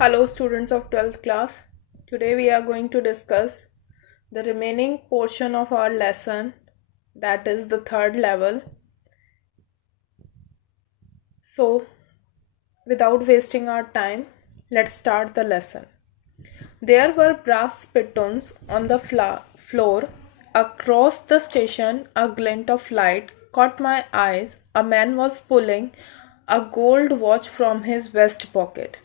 Hello students of 12th class. Today we are going to discuss the remaining portion of our lesson, that is the third level. So without wasting our time, let's start the lesson. There were brass spittoons on the floor. Across the station a glint of light caught my eyes. A man was pulling a gold watch from his vest pocket.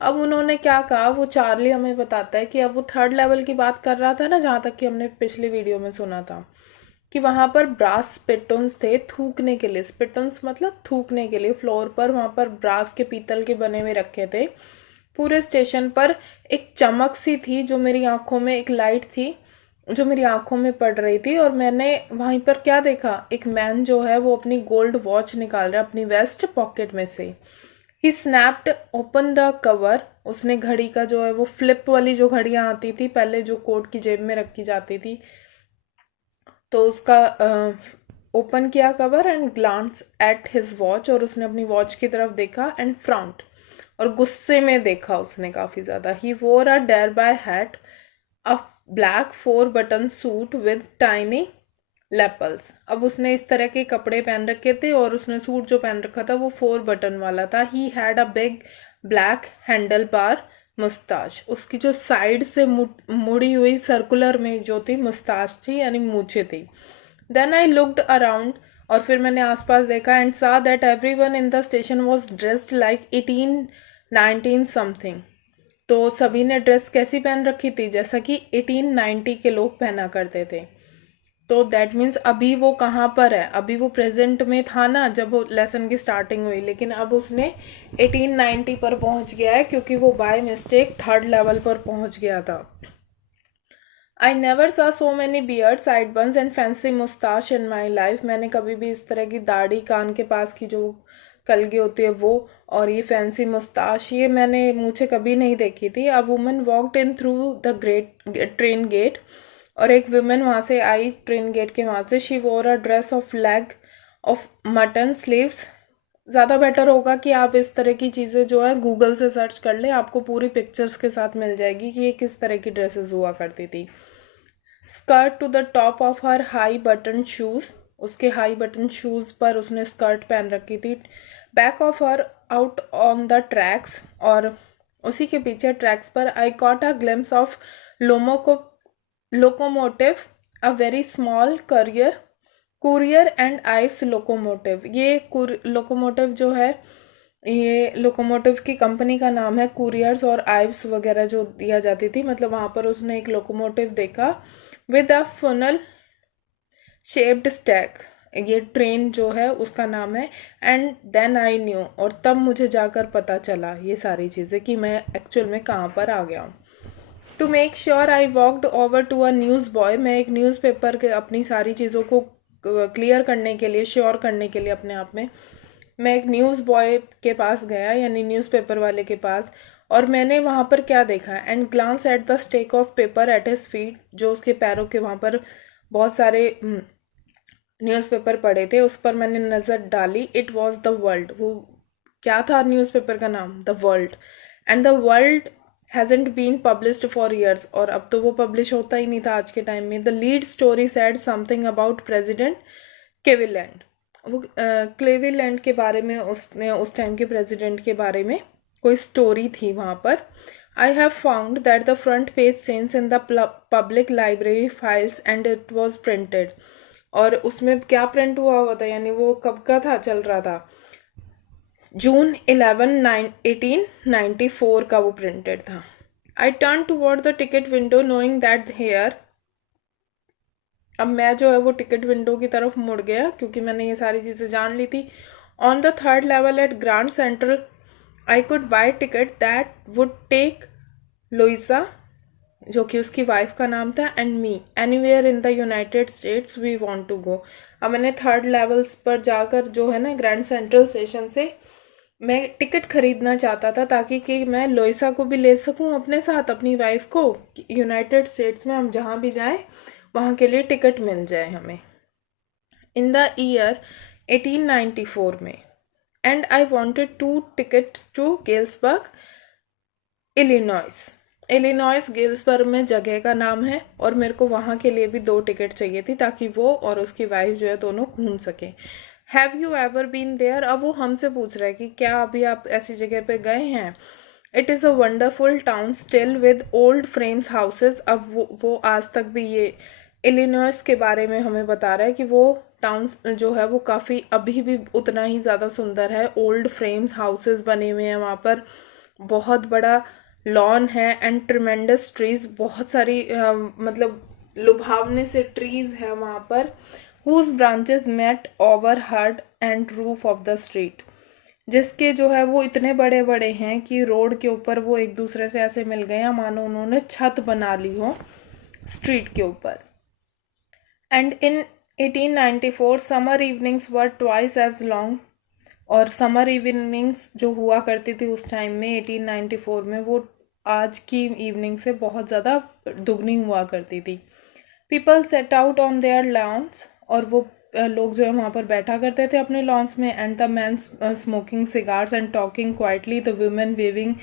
अब उन्होंने क्या कहा, वो Charlie हमें बताता है कि अब वो थर्ड लेवल की बात कर रहा था ना, जहाँ तक कि हमने पिछली वीडियो में सुना था कि वहाँ पर ब्रास स्पिटोन्स थे थूकने के लिए। स्पिटोन्स मतलब थूकने के लिए। फ्लोर पर वहाँ पर ब्रास के पीतल के बने हुए रखे थे। पूरे स्टेशन पर एक चमक सी थी, जो मेरी आंखों में एक लाइट थी जो मेरी आंखों में पड़ रही थी। और मैंने वहीं पर क्या देखा, एक मैन जो है वो अपनी गोल्ड वॉच निकाल रहा है अपनी वेस्ट पॉकेट में से। ही स्नैप्ड ओपन द कवर। उसने घड़ी का जो है वो फ्लिप वाली जो घड़ियां आती थी पहले, जो कोट की जेब में रखी जाती थी, तो उसका ओपन किया cover and glance at his watch. और उसने अपनी वॉच की तरफ देखा एंड फ्राउंड, और गुस्से में देखा उसने काफ़ी ज़्यादा। He wore a derby hat, a black 4 button suit with tiny lapels. अब उसने इस तरह के कपड़े पहन रखे थे और उसने सूट जो पहन रखा था वो 4 बटन वाला था। He had a big black handlebar moustache. उसकी जो साइड से मुड़ी हुई सर्कुलर में जो थी मुस्ताश थी, यानी मूछे थी। देन आई लुक्ड अराउंड, और फिर मैंने आसपास देखा एंड सा that everyone in the station was dressed like 1819 something. तो सभी ने ड्रेस कैसी पहन रखी थी, जैसा कि 1890 के लोग पहना करते थे। तो दैट मीन्स अभी वो कहाँ पर है, अभी वो प्रेजेंट में था ना जब वो लेसन की स्टार्टिंग हुई, लेकिन अब उसने 1890 पर पहुंच गया है क्योंकि वो बाय मिस्टेक थर्ड लेवल पर पहुंच गया था। I never saw so many beard sideburns and fancy moustache in my life. मैंने कभी भी इस तरह की दाढ़ी कान के पास की जो कलगी होती है वो, और ये फैंसी मुस्ताश, ये मैंने मुझे कभी नहीं देखी थी। A woman walked in through the great train gate, और एक वुमेन वहाँ से आई ट्रेन गेट के वहाँ से। शी वोर अ dress of leg of mutton sleeves. ज़्यादा बेटर होगा कि आप इस तरह की चीज़ें जो है गूगल से सर्च कर लें, आपको पूरी पिक्चर्स के साथ मिल जाएगी कि ये किस तरह की ड्रेसेस हुआ करती थी। Skirt to the top of her high button shoes. उसके हाई बटन शूज पर उसने स्कर्ट पहन रखी थी। Back of her out on the tracks, और उसी के पीछे ट्रैक्स पर I caught a glimpse of locomotive, a very small Currier and Ives locomotive. ये लोकोमोटिव जो है, ये लोकोमोटिव की कंपनी का नाम है। कुरियर्स और आइव्स वगैरह जो दिया जाती थी, मतलब वहाँ पर उसने एक लोकोमोटिव देखा with a funnel shaped stack. ये ट्रेन जो है उसका नाम है। एंड देन आई न्यू, और तब मुझे जाकर पता चला ये सारी चीज़ें कि मैं एक्चुअल में कहाँ पर आ गया हूँ। To make sure I walked over to a news boy. मैं एक न्यूज़पेपर के अपनी सारी चीज़ों को क्लियर करने के लिए, श्योर करने के लिए अपने आप में, मैं एक न्यूज़ बॉय के पास गया, यानी न्यूज़पेपर वाले के पास। और मैंने वहाँ पर क्या देखा, and glance at the stack of paper at his feet. जो उसके पैरों के वहाँ पर बहुत सारे न्यूज़पेपर पड़े थे, उस पर मैंने नज़र डाली। It was the world. वो क्या था न्यूज़पेपर का नाम? The world. And the world hasn't been published for years, और अब तो वो पब्लिश होता ही नहीं था आज के टाइम में। The lead story said something about president Cleveland. वो क्लेविलैंड के बारे में, उसने उस टाइम के प्रेसिडेंट के बारे में कोई स्टोरी थी वहाँ पर। I have found that the front page sense in the public library files and it was printed. और उसमें क्या प्रिंट हुआ हुआ था, यानी वो कब का था, चल रहा था जून 1894 का वो प्रिंटेड था। I turn toward the ticket window knowing that here. अब मैं जो है वो टिकट विंडो की तरफ मुड़ गया क्योंकि मैंने ये सारी चीज़ें जान ली थी। On the third level at Grand Central I could buy ticket that would take Louisa, जो कि उसकी वाइफ का नाम था, and me anywhere in the United States we want to go. अब मैंने थर्ड लेवल्स पर जाकर जो है ना ग्रैंड सेंट्रल स्टेशन से मैं टिकट खरीदना चाहता था, ताकि कि मैं लोइसा को भी ले सकूं अपने साथ, अपनी वाइफ को। यूनाइटेड स्टेट्स में हम जहाँ भी जाएं वहाँ के लिए टिकट मिल जाए हमें। इन द ईयर 1894 में। And I wanted 2 tickets to Galesburg Illinois. Illinois Galesburg में जगह का नाम है और मेरे को वहाँ के लिए भी 2 टिकट चाहिए थी ताकि वो और उसकी वाइफ जो है दोनों घूम सकें। Have you ever been there? अब वो हमसे पूछ रहा है कि क्या अभी आप ऐसी जगह पे गए हैं। It is a wonderful town still with old frames houses. अब वो आज तक भी ये इलिनॉइस के बारे में हमें बता रहा है कि वो टाउन जो है वो काफ़ी अभी भी उतना ही ज़्यादा सुंदर है। ओल्ड फ्रेम्स हाउसेज बने हुए हैं वहाँ पर, बहुत बड़ा लॉन है एंड ट्रिमेंडस ट्रीज, बहुत सारी मतलब लुभावने से ट्रीज है वहाँ पर। Whose branches met overhead and roof of the street, जिसके जो है वो इतने बड़े बड़े हैं कि रोड के ऊपर वो एक दूसरे से ऐसे मिल गए हैं मानो उन्होंने छत बना ली हो स्ट्रीट के ऊपर। And in 1894 summer evenings were twice as long, और समर इवनिंग्स जो हुआ करती थी उस टाइम में 1894 में, वो आज की इवनिंग से बहुत ज़्यादा दुगनी हुआ करती थी। People sat out on their lawns, और वो लोग जो है वहाँ पर बैठा करते थे अपने लॉन्स में। And the men smoking cigars and talking quietly, the women waving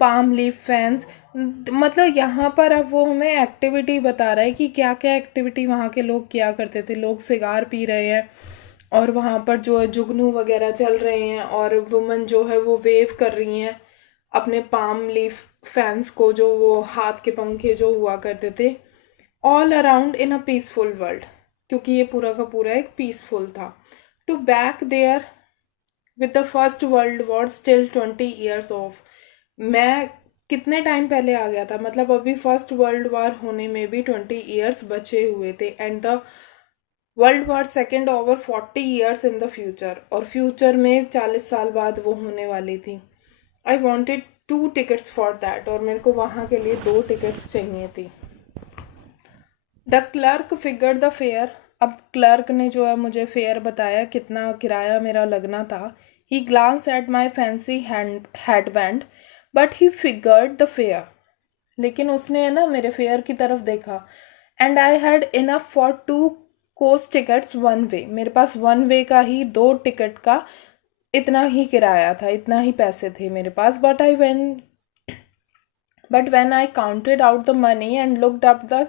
palm leaf fans. मतलब यहाँ पर अब वो हमें एक्टिविटी बता रहा है कि क्या क्या एक्टिविटी वहाँ के लोग किया करते थे। लोग सिगार पी रहे हैं और वहाँ पर जो है जुगनू वगैरह चल रहे हैं, और वुमेन जो है वो वेव कर रही हैं अपने पाम लीफ फैंस को, जो वो हाथ के पंखे जो हुआ करते थे। All around in a peaceful world, क्योंकि ये पूरा का पूरा एक पीसफुल था। To back there with the First World War still 20 years off. मैं कितने टाइम पहले आ गया था, मतलब अभी फर्स्ट वर्ल्ड वॉर होने में भी 20 ईयर्स बचे हुए थे। And the world war second over 40 years in the future, और फ्यूचर में 40 साल बाद वो होने वाली थी। आई वॉन्टेड 2 टिकट्स फॉर दैट, और मेरे को वहाँ के लिए 2 टिकट्स चाहिए थी। The clerk figure the fair. अब क्लर्क ने जो है मुझे फेयर बताया, कितना किराया मेरा लगना था। He glance at my fancy hatband but he figured the fare. लेकिन उसने है ना मेरे फेयर की तरफ देखा। And I had enough for 2 coach tickets 1 way. मेरे पास 1 वे का ही 2 टिकट का इतना ही किराया था, इतना ही पैसे थे मेरे पास। But when I counted out the money and looked up, the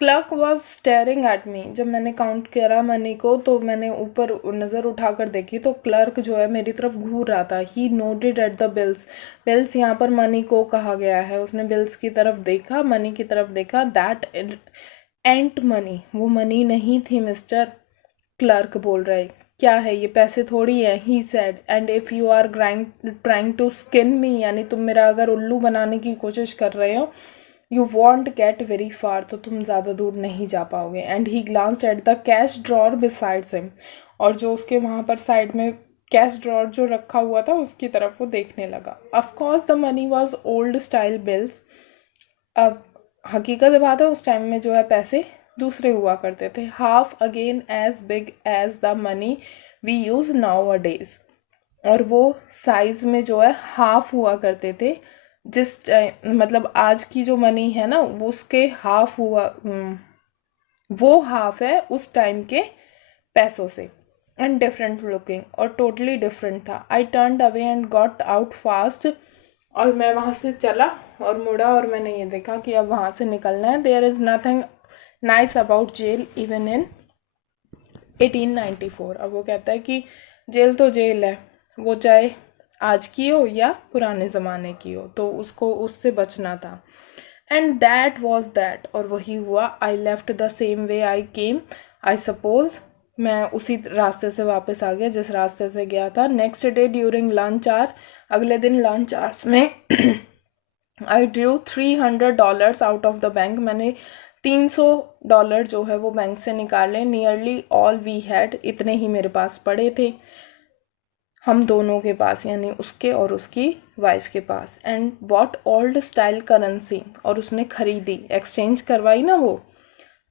clerk was staring at me. जब मैंने काउंट करा मनी को तो मैंने ऊपर नज़र उठाकर देखी तो क्लर्क जो है मेरी तरफ घूर रहा था। He noted at the bills. Bills यहाँ पर मनी को कहा गया है। उसने बिल्स की तरफ देखा, मनी की तरफ देखा। दैट एंट मनी, वो मनी नहीं थी मिस्टर। क्लर्क बोल रहा है, क्या है ये, पैसे थोड़ी है। He said, and if you are trying to skin me, यानी तुम मेरा अगर उल्लू बनाने की कोशिश कर रहे हो, you want get very far, तो तुम ज़्यादा दूर नहीं जा पाओगे। And he glanced at the cash drawer besides him, और जो उसके वहाँ पर साइड में कैश ड्रॉर जो रखा हुआ था उसकी तरफ वो देखने लगा। Of course the money was old style bills. अब हकीकत बात है उस टाइम में जो है पैसे दूसरे हुआ करते थे। Half again as big as the money we use nowadays, और वो साइज में जो है हाफ हुआ करते थे। जिस टाइम मतलब आज की जो मनी है ना वो उसके हाफ हुआ, वो हाफ है उस टाइम के पैसों से। एंड डिफरेंट लुकिंग, और टोटली डिफरेंट था। I turned away and got out fast, और मैं वहाँ से चला और मुड़ा, और मैंने ये देखा कि अब वहाँ से निकलना है। There is nothing nice about jail even in 1894। अब वो कहता है कि जेल तो जेल है, वो चाहे आज की हो या पुराने ज़माने की हो, तो उसको उससे बचना था। एंड दैट वॉज दैट, और वही हुआ। I left the same way I came, I suppose. मैं उसी रास्ते से वापस आ गया जिस रास्ते से गया था। Next day during lunch hour, अगले दिन लंच आवर्स में I drew $300 out of the bank. मैंने $300 जो है वो बैंक से निकाले। नियरली ऑल वी हैड, इतने ही मेरे पास पड़े थे हम दोनों के पास, यानी उसके और उसकी वाइफ के पास। And bought old style currency, और उसने खरीदी, एक्सचेंज करवाई ना वो।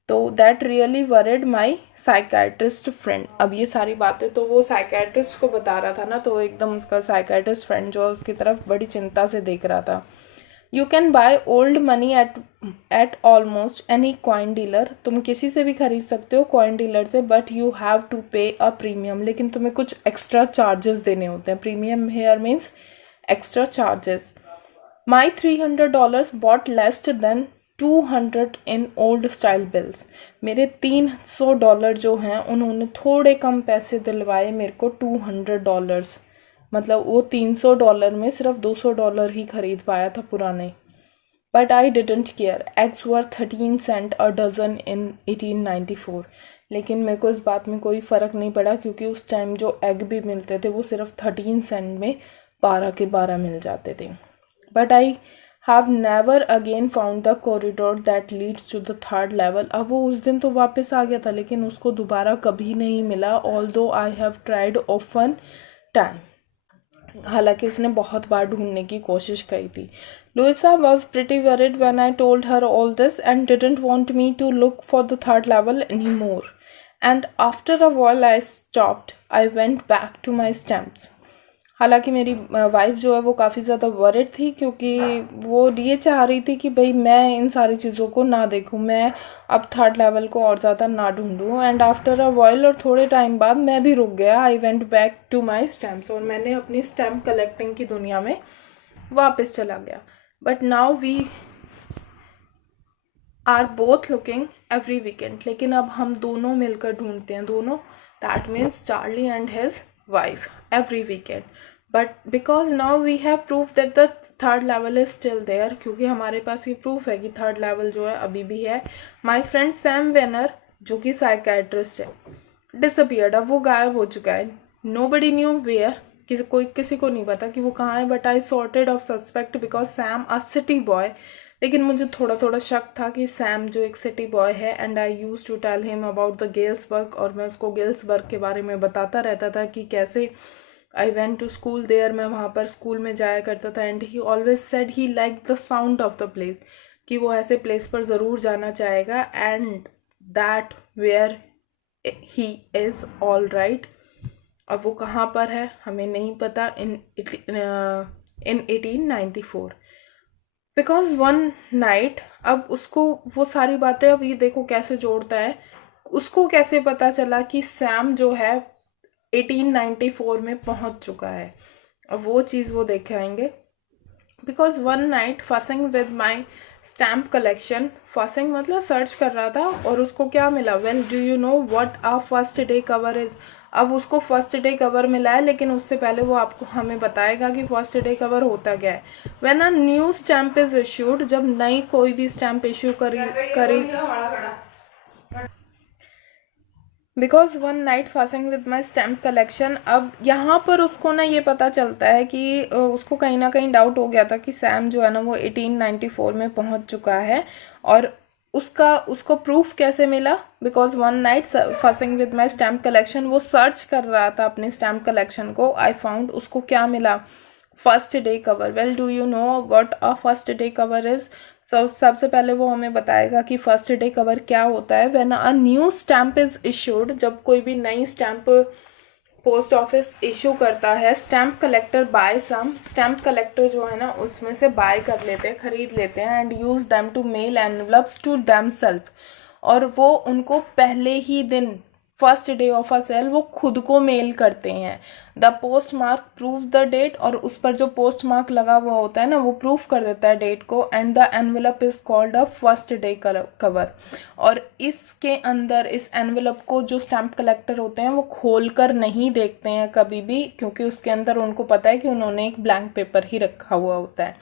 तो that really worried my psychiatrist friend. अब ये सारी बातें तो वो साइकेट्रिस्ट को बता रहा था ना, तो एकदम उसका साइकेट्रिस्ट फ्रेंड जो है उसकी तरफ बड़ी चिंता से देख रहा था। You can by old money at almost any coin dealer, तुम किसी से भी खरीद सकते हो कॉइन डीलर से, बट यू हैव टू पे अ प्रीमियम, लेकिन तुम्हें कुछ एक्स्ट्रा चार्जेस देने होते हैं। Premium here means extra charges. My $300 bought less than 200 in old style bills. मेरे $300 जो हैं उन्होंने थोड़े कम पैसे दिलवाए मेरे को $200, मतलब वो $300 में सिर्फ $200 ही खरीद पाया था पुराने. But I didn't care. Eggs were 13 cent a dozen in 1894. लेकिन मेरे को इस बात में कोई फ़र्क नहीं पड़ा क्योंकि उस टाइम जो एग भी मिलते थे वो सिर्फ 13 सेंट में 12 के 12 मिल जाते थे. But I have never again found the corridor that leads to the third level. अब वो उस दिन तो वापस आ गया था लेकिन उसको दोबारा कभी नहीं मिला. Although I have tried often time. हालांकि उसने बहुत बार ढूंढने की कोशिश की थी. Louisa was pretty worried when I told her all this and didn't want me to look for the third level anymore. And after a while I stopped. I went back to my stamps. हालांकि मेरी wife जो है वो काफ़ी ज़्यादा worried थी क्योंकि वो ये चाह रही थी कि भाई मैं इन सारी चीज़ों को ना देखूं, मैं अब थर्ड लेवल को और ज़्यादा ना ढूंढूं. एंड आफ्टर अ वाइल, और थोड़े टाइम बाद मैं भी रुक गया. I went back to my stamps, और मैंने अपनी स्टैम्प कलेक्टिंग की दुनिया में वापस चला गया. But now we are both looking every weekend. लेकिन अब हम दोनों मिलकर ढूंढते हैं, दोनों, that means Charlie and his wife, every weekend. But because now we have proof that the third level is still there, क्योंकि हमारे पास ये प्रूफ है कि थर्ड लेवल जो है अभी भी है. माई फ्रेंड सैम वेनर, जो कि साइकेट्रिस्ट है, डिसअपियर्ड. अब वो गायब हो चुका है. नो बडी न्यू वेयर, किसी को नहीं पता कि वो कहाँ है. But I sorted of suspect because Sam a city boy. लेकिन मुझे थोड़ा थोड़ा शक था कि सैम जो एक सिटी बॉय है. And I use to tell him about the Galesburg, और मैं उसको गेल्सबर्ग के बारे में बताता रहता था कि कैसे I went to school there, मैं वहाँ पर स्कूल में जाया करता था. And he always said he like the sound of the place, कि वो ऐसे प्लेस पर ज़रूर जाना चाहेगा. And that where he is all right. अब वो कहाँ पर है हमें नहीं पता. इन 1894. बिकॉज वन नाइट, अब उसको वो सारी बातें, अब ये देखो कैसे जोड़ता है. उसको कैसे पता चला कि सैम जो है 1894 में पहुंच चुका है. अब वो चीज़ वो देख आएंगे. Because one night fussing with my stamp collection, fussing मतलब सर्च कर रहा था, और उसको क्या मिला. Well, do you know what a first day cover is. अब उसको फर्स्ट डे कवर मिला है, लेकिन उससे पहले वो आपको हमें बताएगा कि फर्स्ट डे कवर होता क्या है. When a new stamp is issued, जब नई कोई भी स्टैम्प इश्यू करी because one night fussing with my stamp collection. अब यहाँ पर उसको ना ये पता चलता है कि उसको कहीं ना कहीं डाउट हो गया था कि सैम जो है ना वो 1894 में पहुँच चुका है. और उसको प्रूफ कैसे मिला. Because one night fussing with my stamp collection, वो सर्च कर रहा था अपने स्टैम्प कलेक्शन को. आई फाउंड, उसको क्या मिला, first day cover. Well, do you know what a first day cover is. सबसे पहले वो हमें बताएगा कि फर्स्ट डे कवर क्या होता है. When a new stamp is issued, जब कोई भी नई स्टैम्प पोस्ट ऑफिस इशू करता है, स्टैम्प कलेक्टर बाय सम, स्टैम्प कलेक्टर जो है ना उसमें से बाय कर लेते हैं, खरीद लेते हैं. And use them to mail envelopes to themselves, और वो उनको पहले ही दिन, first day of a sale, वो खुद को मेल करते हैं. The postmark prove the date, और उस पर जो पोस्ट मार्क लगा हुआ होता है ना वो प्रूफ कर देता है डेट को. And the envelope is called a first day cover. और इसके अंदर, इस एनवेलप को जो स्टैम्प कलेक्टर होते हैं वो खोल कर नहीं देखते हैं कभी भी, क्योंकि उसके अंदर उनको पता है कि उन्होंने एक ब्लैंक पेपर ही रखा हुआ होता है.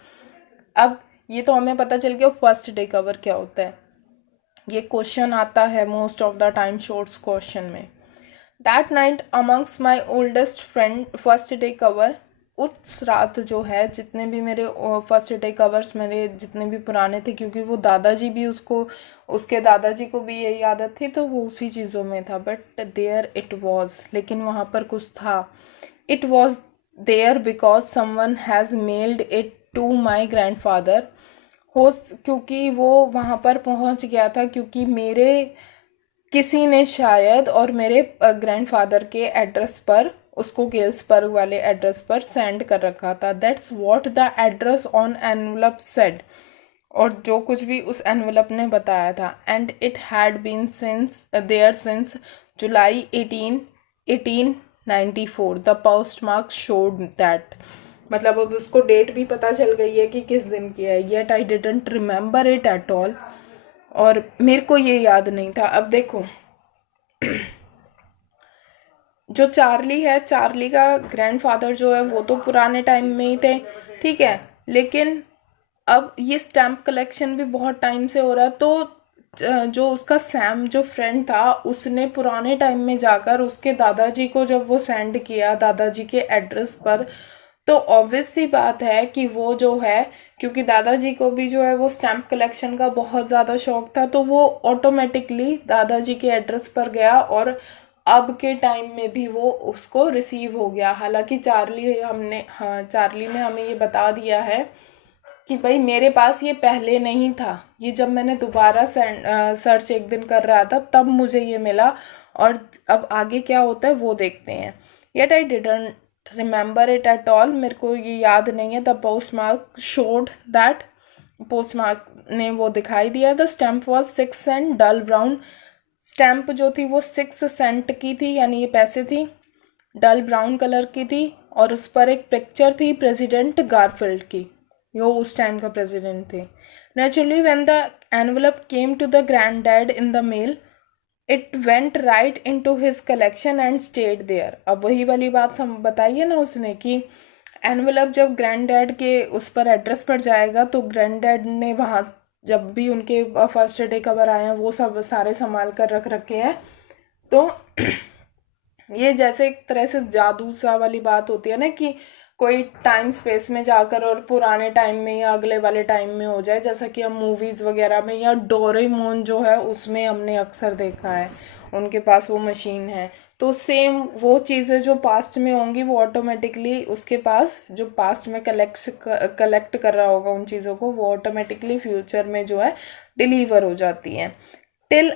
अब ये तो हमें पता चल गया फर्स्ट डे कवर क्या होता है. ये क्वेश्चन आता है most of the time shorts question में. That night amongst my oldest friend first day cover. उस रात जो है जितने भी मेरे फर्स्ट डे कवर्स, मेरे जितने भी पुराने थे, क्योंकि वो दादाजी भी उसके दादाजी को भी यही आदत थी, तो वो उसी चीज़ों में था. बट देयर इट वॉज, लेकिन वहाँ पर कुछ था. It was there because someone has mailed it to my grandfather. क्योंकि वो वहाँ पर पहुँच गया था क्योंकि मेरे किसी ने शायद, और मेरे ग्रैंडफादर के एड्रेस पर, उसको गेल्सबर्ग वाले एड्रेस पर सेंड कर रखा था. That's what the address on envelope said, और जो कुछ भी उस एनवलप ने बताया था. And it had been since July 1894. The postmark showed that. मतलब अब उसको डेट भी पता चल गई है कि किस दिन की है। Yet I didn't remember it at all, और मेरे को ये याद नहीं था। अब देखो जो चार्ली है, चार्ली का ग्रैंडफादर जो है वो तो पुराने टाइम में ही थे, ठीक है, लेकिन अब ये स्टैम्प कलेक्शन भी बहुत टाइम से हो रहा है, तो जो उसका सैम जो फ्रेंड था उसने पुराने टाइम में जाकर उसके दादाजी को जब वो सेंड किया दादाजी के एड्रेस पर, तो ऑब्वियस सी बात है कि वो जो है, क्योंकि दादाजी को भी जो है वो स्टैम्प कलेक्शन का बहुत ज़्यादा शौक था, तो वो ऑटोमेटिकली दादाजी के एड्रेस पर गया और अब के टाइम में भी वो उसको रिसीव हो गया। हालांकि चार्ली ने हमें ये बता दिया है कि भाई मेरे पास ये पहले नहीं था, ये जब मैंने दोबारा सर्च एक दिन कर रहा था तब मुझे ये मिला, और अब आगे क्या होता है वो देखते हैं। Yet I didn't remember it at all, मेरे को ये याद नहीं है। The postmark showed that, postmark ने वो दिखाई दिया। The stamp was 6 cent dull brown, stamp जो थी वो 6 सेंट की थी, यानी ये पैसे थी, डल ब्राउन कलर की थी, और उस पर एक पिक्चर थी प्रेसिडेंट गारफील्ड की, वो उस टाइम का प्रेसिडेंट थे। Naturally when the envelope came to the granddad in the mail, it went right into his collection and stayed there. अब वही वाली बात हम बताइए ना उसने कि एनवलप जब ग्रैंड डैड के उस पर एड्रेस पर जाएगा तो ग्रैंड डैड ने वहाँ जब भी उनके फर्स्ट डे कवर आए हैं वो सब सारे संभाल कर रख रखे हैं। तो ये जैसे एक तरह से जादू सा वाली बात होती है ना कि कोई टाइम स्पेस में जाकर और पुराने टाइम में या अगले वाले टाइम में हो जाए, जैसा कि हम मूवीज वगैरह में या डोरेमोन जो है उसमें हमने अक्सर देखा है, उनके पास वो मशीन है। तो सेम वो चीज़ें जो पास्ट में होंगी वो ऑटोमेटिकली उसके पास जो पास्ट में कलेक्ट कर रहा होगा उन चीज़ों को, वो ऑटोमेटिकली फ्यूचर में जो है डिलीवर हो जाती हैं। Till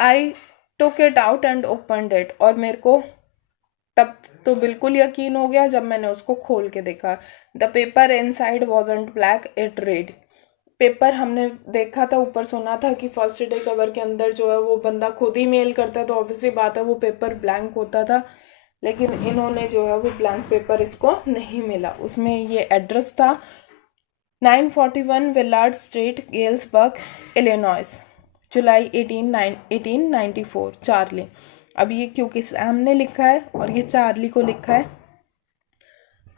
I took it out and opened it, और मेरे को तब तो बिल्कुल यकीन हो गया जब मैंने उसको खोल के देखा। The paper inside wasn't black, it red, paper हमने देखा था ऊपर, सुना था कि फर्स्ट डे कवर के अंदर जो है वो बंदा खुद ही मेल करता है, तो ऑब्वियसली बात है वो पेपर ब्लैंक होता था, लेकिन इन्होंने जो है वो ब्लैंक पेपर इसको नहीं मिला। उसमें ये एड्रेस था 941 विलार्ड स्ट्रीट, गेल्सबर्ग, इलिनॉइस, जुलाई 1894, चार्ली। अब ये क्योंकि सैम ने लिखा है और ये चार्ली को लिखा है।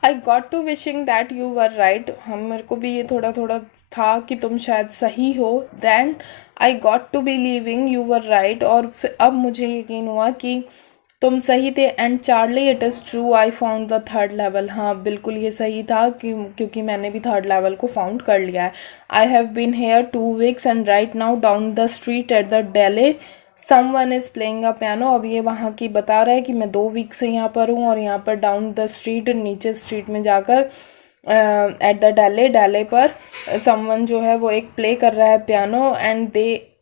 I got to wishing that you were right, हम मेरे को भी ये थोड़ा थोड़ा था कि तुम शायद सही हो। Then I got to believing you were right, और फिर अब मुझे यकीन हुआ कि तुम सही थे। And Charlie it is true I found the third level, हाँ बिल्कुल ये सही था क्योंकि मैंने भी थर्ड लेवल को फाउंड कर लिया है। I have been here 2 weeks and right now down the street at the deli someone is playing a piano. अब ये वहाँ की बता रहा है कि मैं 2 weeks से यहाँ पर हूँ, और यहाँ पर डाउन द स्ट्रीट, नीचे स्ट्रीट में जाकर एट द डाले पर समवन जो है वो एक प्ले कर रहा है piano, and they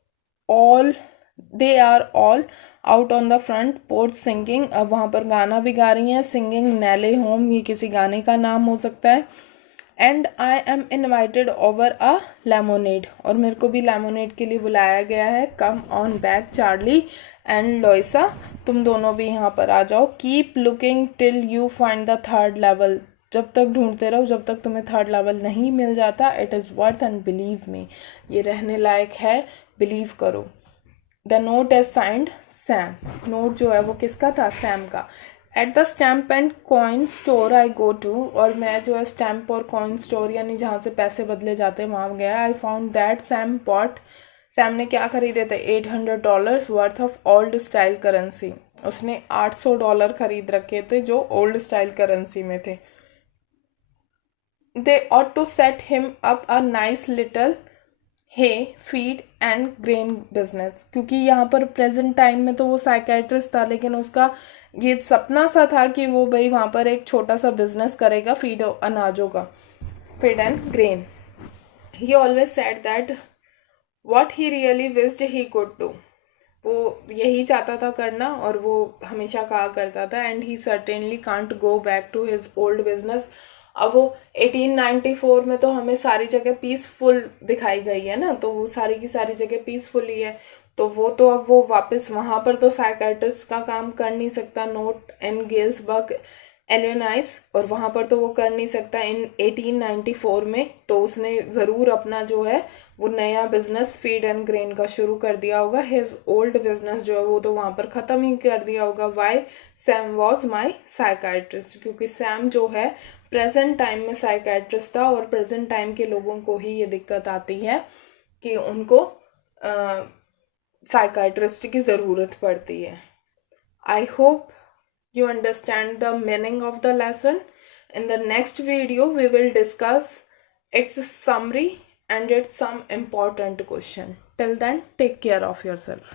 are all out on the front porch singing. अब वहाँ पर गाना भी गा रही हैं, सिंगिंग नेले होम, ये किसी गाने का नाम हो सकता है। And I am invited over a lemonade, और मेरे को भी लेमोनेड के लिए बुलाया गया है। Come on back Charlie and लोइसा, तुम दोनों भी यहाँ पर आ जाओ। Keep looking till you find the third level, जब तक ढूंढते रहो जब तक तुम्हें थर्ड लेवल नहीं मिल जाता। It is worth and believe me, ये रहने लायक है, बिलीव करो। The note is signed Sam, note जो है वो किसका था, सैम का। At the stamp and coin store I go to, और मैं जो है स्टैम्प और कॉइन स्टोर यानी जहाँ से पैसे बदले जाते हैं वहाँ गया। I found that Sam bought, Sam ने क्या खरीदे थे, $800 worth of old style currency, उसने $800 खरीद रखे थे जो ओल्ड स्टाइल करेंसी में थे। दे ought to set him up a nice little hay feed and grain business, क्योंकि यहाँ पर प्रेजेंट टाइम में तो वो साइकेट्रिस्ट था, लेकिन उसका ये सपना सा था कि वो भाई वहाँ पर एक छोटा सा बिजनेस करेगा फीड अनाजों का, feed and grain. He always said that what he really wished he could do, वो यही चाहता था करना और वो हमेशा कहा करता था। And he certainly can't go back to his old business. अब वो 1894 में तो हमें सारी जगह पीसफुल दिखाई गई है ना, तो वो सारी की सारी जगह पीसफुल ही है, तो वो तो अब वो वापस वहाँ पर तो साइकेट्रिस्ट का काम कर नहीं सकता। नोट इन गेल्सबर्ग एलियनाइज, और वहाँ पर तो वो कर नहीं सकता इन 1894 में, तो उसने ज़रूर अपना जो है वो नया बिजनेस फीड एंड ग्रेन का शुरू कर दिया होगा। हिज ओल्ड बिजनेस जो है वो तो वहाँ पर ख़त्म ही कर दिया होगा। Why Sam was my psychiatrist, क्योंकि सैम जो है प्रेजेंट टाइम में साइकाइट्रिस्ट था, और प्रेजेंट टाइम के लोगों को ही ये दिक्कत आती है कि उनको साइकाइट्रिस्ट की ज़रूरत पड़ती है। I hope you understand the meaning of the lesson. In the next video we will discuss its summary and its some important question. Till then, take care of yourself.